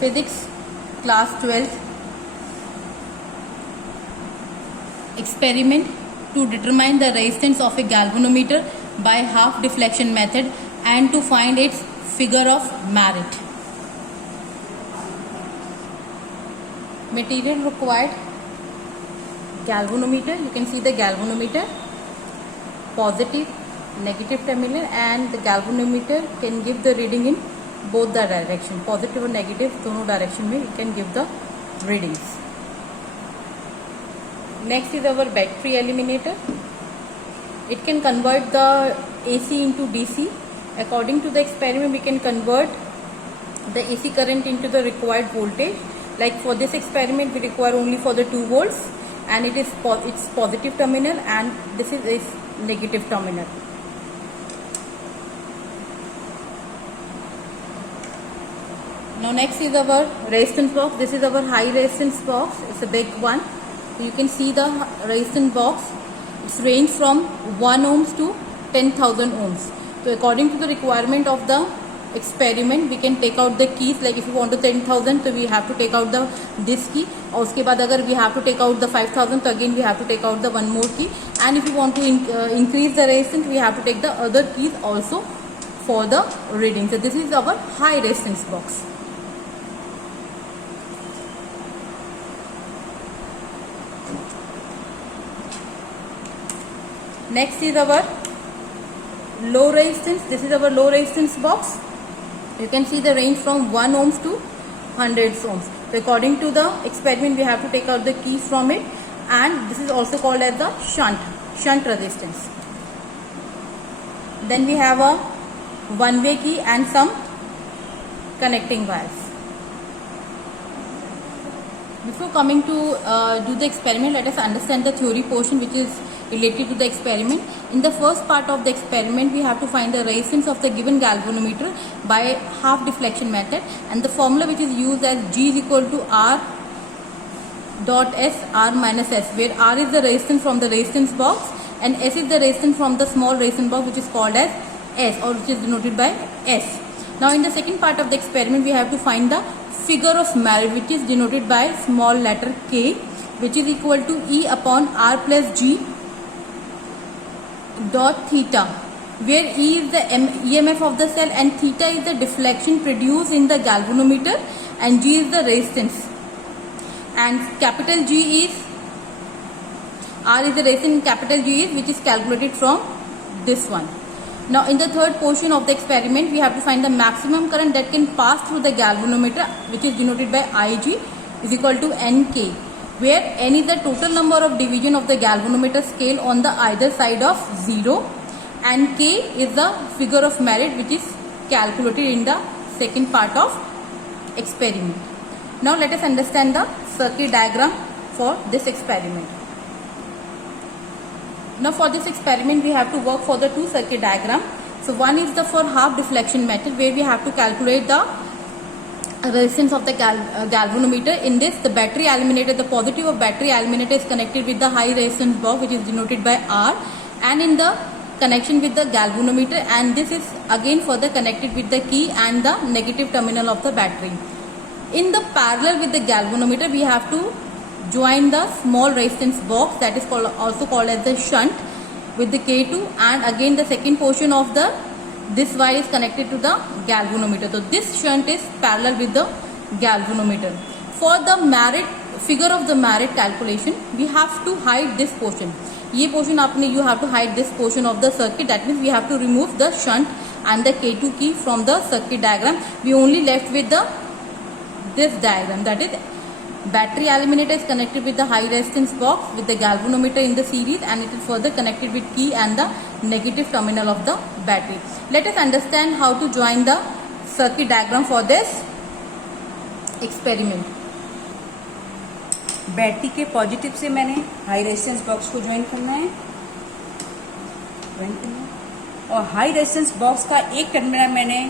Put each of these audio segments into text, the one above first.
Physics class 12th experiment to determine the resistance of a galvanometer by half deflection method and to find its figure of merit. Material required: galvanometer. You can see the galvanometer, positive, negative terminal, and the galvanometer can give the reading in both the direction, positive और negative दोनों direction में it can give the readings. Next is our battery eliminator. It can convert the AC into DC. According to the experiment, we can convert the AC current into the required voltage. Like for this experiment, we require only for the 2 volts, and it's positive terminal, and this is its negative terminal. Now next is our resistance box. This is our high resistance box. It's a big one. So you can see the resistance box. It's range from 1 ohms to 10,000 ohms. So according to the requirement of the experiment, we can take out the keys. Like if you want to 10,000, so we have to take out this key. और उसके बाद अगर we have to take out the 5,000, so again we have to take out the one more key. And if you want to increase the resistance, we have to take the other keys also for the reading. So this is our high resistance box. Next is our low resistance. This is our low resistance box. You can see the range from 1 ohms to 100 ohms. So according to the experiment, we have to take out the key from it, and this is also called as the shunt resistance. Then we have a one-way key and some connecting wires. Before coming to do the experiment, let us understand the theory portion which is related to the experiment. In the first part of the experiment, we have to find the resistance of the given galvanometer by half deflection method, and the formula which is used as G is equal to R dot S, R minus S, where R is the resistance from the resistance box and S is the resistance from the small resistance box which is called as S, or which is denoted by S. Now in the second part of the experiment, we have to find the figure of merit which is denoted by small letter K, which is equal to E upon R plus G dot theta, where E is the EMF of the cell and theta is the deflection produced in the galvanometer and G is the resistance, and capital G is R is the resistance, capital G is which is calculated from this one. Now in the third portion of the experiment, we have to find the maximum current that can pass through the galvanometer, which is denoted by Ig is equal to Nk, where N is the total number of division of the galvanometer scale on the either side of 0, and K is the figure of merit which is calculated in the second part of experiment. Now let us understand the circuit diagram for this experiment. Now for this experiment, we have to work for the 2 circuit diagram. So one is the for half deflection method, where we have to calculate the resistance of the galvanometer. In this, the battery eliminator, the positive of battery eliminator is connected with the high resistance box which is denoted by R, and in the connection with the galvanometer, and this is again further connected with the key and the negative terminal of the battery. In the parallel with the galvanometer, we have to join the small resistance box, that is also called as the shunt, with the K2, and again the second portion of this wire is connected to the galvanometer. So this shunt is parallel with the galvanometer. For the figure of the merit calculation, we have to hide this portion. ये portion you have to hide this portion of the circuit. That means we have to remove the shunt and the K2 key from the circuit diagram. We only left with this diagram, that is battery eliminator is connected with the high resistance box with the galvanometer in the series, and it is further connected with key and the negative terminal of the battery. Let us understand how to join the circuit diagram for this experiment. Battery के positive से मैंने high resistance box को join करना है, और high resistance box का एक terminal मैंने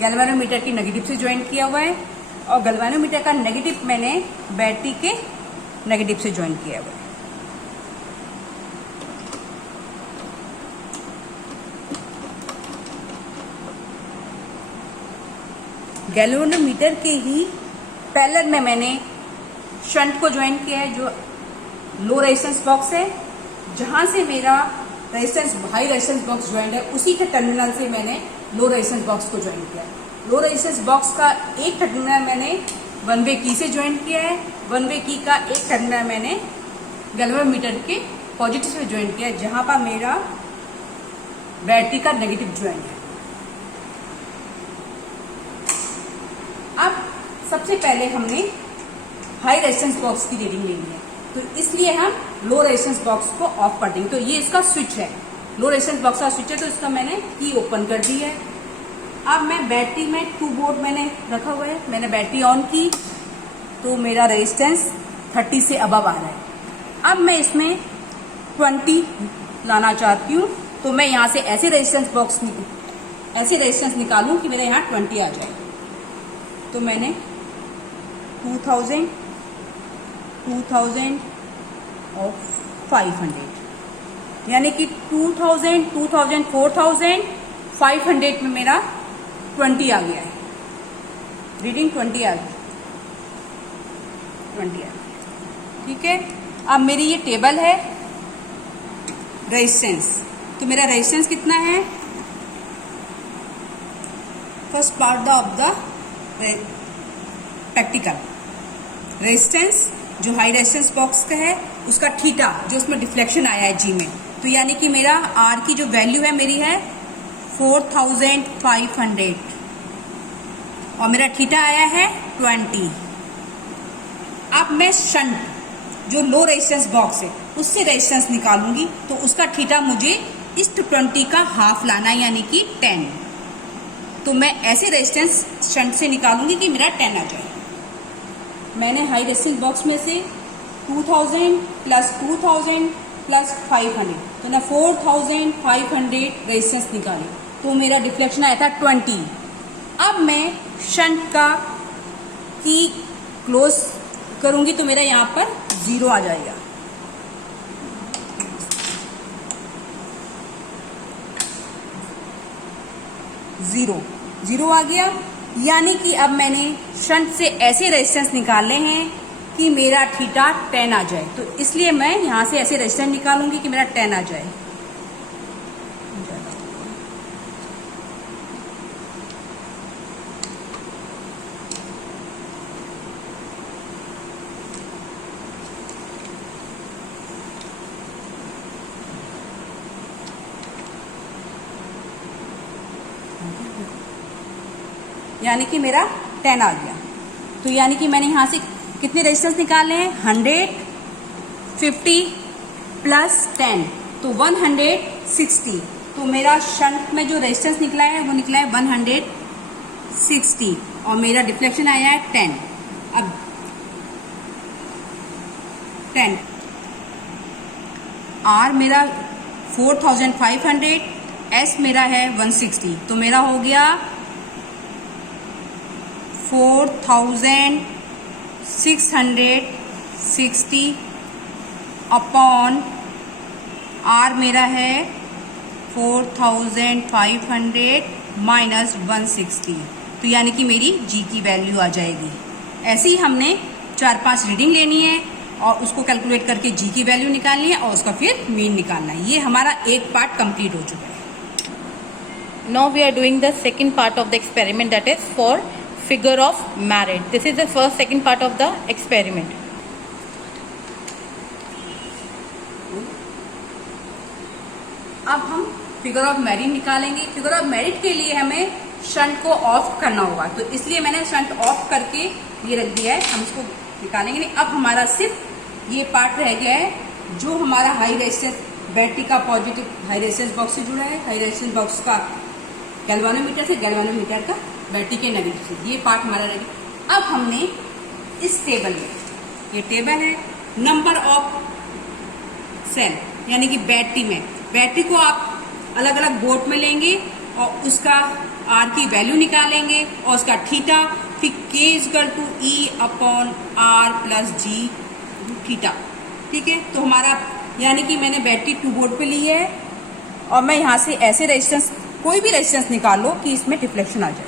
गैल्वेनोमीटर की नेगेटिव से ज्वाइन किया हुआ है, और गैल्वेनोमीटर का नेगेटिव मैंने बैटरी के नेगेटिव से ज्वाइन किया हुआ है। गैल्वेनोमीटर के ही पैरेलल में मैंने शंट को ज्वाइन किया है, जो लो रेजिस्टेंस बॉक्स है। जहां से मेरा resistance high resistance box joint है, उसी के टर्मिनल से मैंने लो रेजिस्टेंस बॉक्स को ज्वाइन किया। लो रेजिस्टेंस बॉक्स का एक टर्मिनल मैंने वन वे की से ज्वाइन किया है, वन वे की का एक टर्मिनल मैंने गैल्वेनोमीटर के पॉजिटिव से ज्वाइन किया है, जहां पर मेरा बैटरी का नेगेटिव ज्वाइंट है। अब सबसे पहले हमने हाई रेजिस्टेंस बॉक्स की रीडिंग लेनी है, तो इसलिए हम लो रेजिस्टेंस बॉक्स को ऑफ कर देंगे। तो ये इसका स्विच है, लो रेजिस्टेंस बॉक्स का स्विच है, तो इसका मैंने की ओपन कर दी है। अब मैं बैटरी में 2 वोल्ट मैंने रखा हुआ है, मैंने बैटरी ऑन की तो मेरा रेजिस्टेंस 30 से अबव आ रहा है। अब मैं इसमें 20 लाना चाहती हूँ, तो मैं यहाँ से ऐसे रेजिस्टेंस निकालूं कि मेरा यहाँ 20 आ जाए। तो मैंने 2000 और 500, यानी कि 2000, 4000 500 में मेरा 20 आ गया है, रीडिंग 20 आ गई, 20 आ गई। ठीक है, अब मेरी ये टेबल है रेजिस्टेंस, तो मेरा रेजिस्टेंस कितना है? First part of the practical resistance जो हाई रेजिस्टेंस बॉक्स का है, उसका थीटा जो उसमें डिफ्लेक्शन आया है जी में, तो यानी कि मेरा आर की जो वैल्यू है मेरी है 4500 और मेरा थीटा आया है 20। अब मैं शंट जो लो रेजिस्टेंस बॉक्स है उससे रेजिस्टेंस निकालूंगी, तो उसका थीटा मुझे इस 20 का हाफ लाना है, यानी कि 10। तो मैं ऐसे रेजिस्टेंस शंट से निकालूंगी कि मेरा 10 आ जाए। मैंने हाई रेजिस्टेंस बॉक्स में से 2000 प्लस 2000 प्लस 500, तो ना 4500 रेजिस्टेंस निकाली, तो मेरा डिफ्लेक्शन आया था 20। अब मैं शंट का की क्लोज करूंगी तो मेरा यहाँ पर 0 आ जाएगा। जीरो आ गया, यानी कि अब मैंने शंट से ऐसे रेजिस्टेंस निकाले हैं कि मेरा थीटा 10 आ जाए। तो इसलिए मैं यहाँ से ऐसे रेजिस्टेंस निकालूंगी कि मेरा 10 आ जाए। यानी कि मेरा 10 आ गया। तो यानी कि मैंने यहाँ से कितने रेजिस्टेंस निकाले हैं? 150 प्लस 10, तो 160। तो मेरा शंट में जो रेजिस्टेंस निकला है वो निकला है 160 और मेरा डिफ्लेक्शन आया है 10। अब 10 आर मेरा 4500, एस मेरा है 160, तो मेरा हो गया 4660 अपॉन आर मेरा है 4500 माइनस 160, तो यानी कि मेरी जी की वैल्यू आ जाएगी। ऐसे ही हमने 4-5 रीडिंग लेनी है और उसको कैलकुलेट करके जी की वैल्यू निकालनी है और उसका फिर मीन निकालना है। ये हमारा एक पार्ट कंप्लीट हो चुका है। Now we are doing the second part of the experiment, that is for figure of merit. This is the second part of the experiment. अब हम फिगर ऑफ मेरिट निकालेंगे। फिगर ऑफ मेरिट के लिए हमें shunt को of करना होगा, तो इसलिए मैंने शंट ऑफ करके ये रख दिया है। हम इसको निकालेंगे नहीं। अब हमारा सिर्फ ये पार्ट रह गया है जो हमारा हाई रेजिस्टेंस बैटरी का पॉजिटिव हाई रेजिस्टेंस बॉक्स से जुड़ा है, हाई रेजिस्टेंस बॉक्स का गैल्वेनोमीटर से, गैल्वेनोमीटर का बैटरी के नेगेटिव से। ये पार्ट हमारा रह गया। अब हमने इस टेबल में, ये टेबल है नंबर ऑफ सेल, यानी कि बैटरी में, बैटरी को आप अलग अलग बोर्ड में लेंगे और उसका आर की वैल्यू निकालेंगे और उसका थीटा, फिर K equal to E upon R plus G theta. ठीक है, तो हमारा यानी कि मैंने बैटरी 2 वोल्ट पे ली है और मैं यहाँ से ऐसे रेजिस्टेंस, कोई भी रेजिस्टेंस निकाल लो कि इसमें डिफ्लेक्शन आ जाए।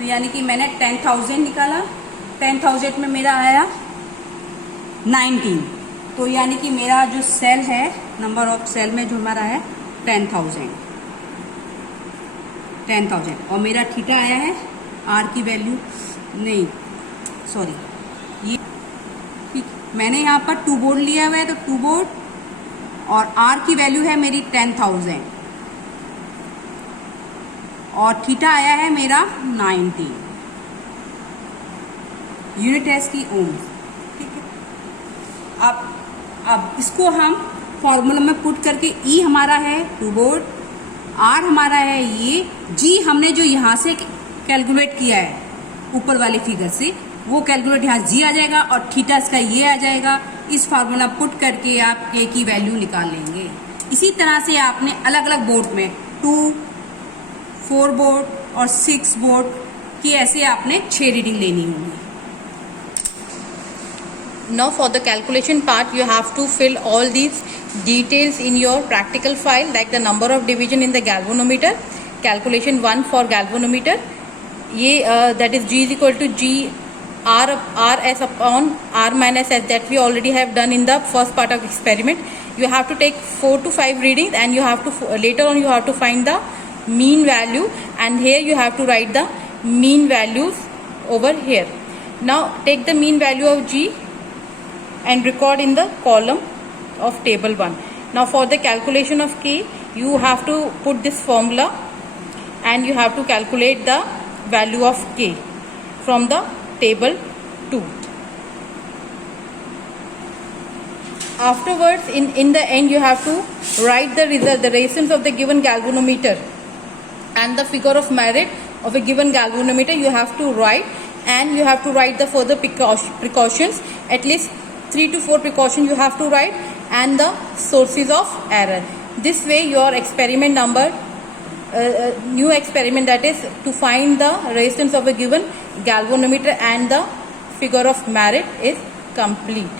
तो यानी कि मैंने 10,000 निकाला, 10,000 में मेरा आया 19, तो यानी कि मेरा जो सेल है, नंबर ऑफ सेल में जो हमारा है 10,000, और मेरा थीटा आया है, आर की वैल्यू नहीं सॉरी ये ठीक, मैंने यहाँ पर 2 बोर्ड लिया हुआ है, तो 2 बोर्ड और आर की वैल्यू है मेरी 10,000 और थीटा आया है मेरा 90, यूनिट है इसकी ओम्स। ठीक है, अब इसको हम फॉर्मूला में पुट करके, ई हमारा है 2 बोर्ड, आर हमारा है ये, जी हमने जो यहाँ से कैलकुलेट किया है ऊपर वाले फिगर से, वो कैलकुलेट यहाँ जी आ जाएगा और थीटा इसका ये आ जाएगा। इस फार्मूला पुट करके आप के की वैल्यू निकाल लेंगे। इसी तरह से आपने अलग अलग बोर्ड में 2, 4 बोर्ड और 6 बोर्ड की ऐसे आपने 6 रीडिंग लेनी होगी। Now for the calculation part, you have to fill all these details in your practical file, like the number of division in the galvanometer, calculation 1 for galvanometer, ये that is G is equal to G R S upon R minus S, that we already have done in the first part of experiment. You have to take 4 to 5 readings and you have to later on you have to find the mean value, and here you have to write the mean values over here. Now take the mean value of G and record in the column of table 1. Now for the calculation of K, you have to put this formula and you have to calculate the value of K from the table 2. Afterwards, in the end, you have to write the result, the resistance of the given galvanometer and the figure of merit of a given galvanometer you have to write, and you have to write the further precautions, at least 3 to 4 precautions you have to write, and the sources of error. This way your experiment number, new experiment, that is to find the resistance of a given galvanometer and the figure of merit, is complete.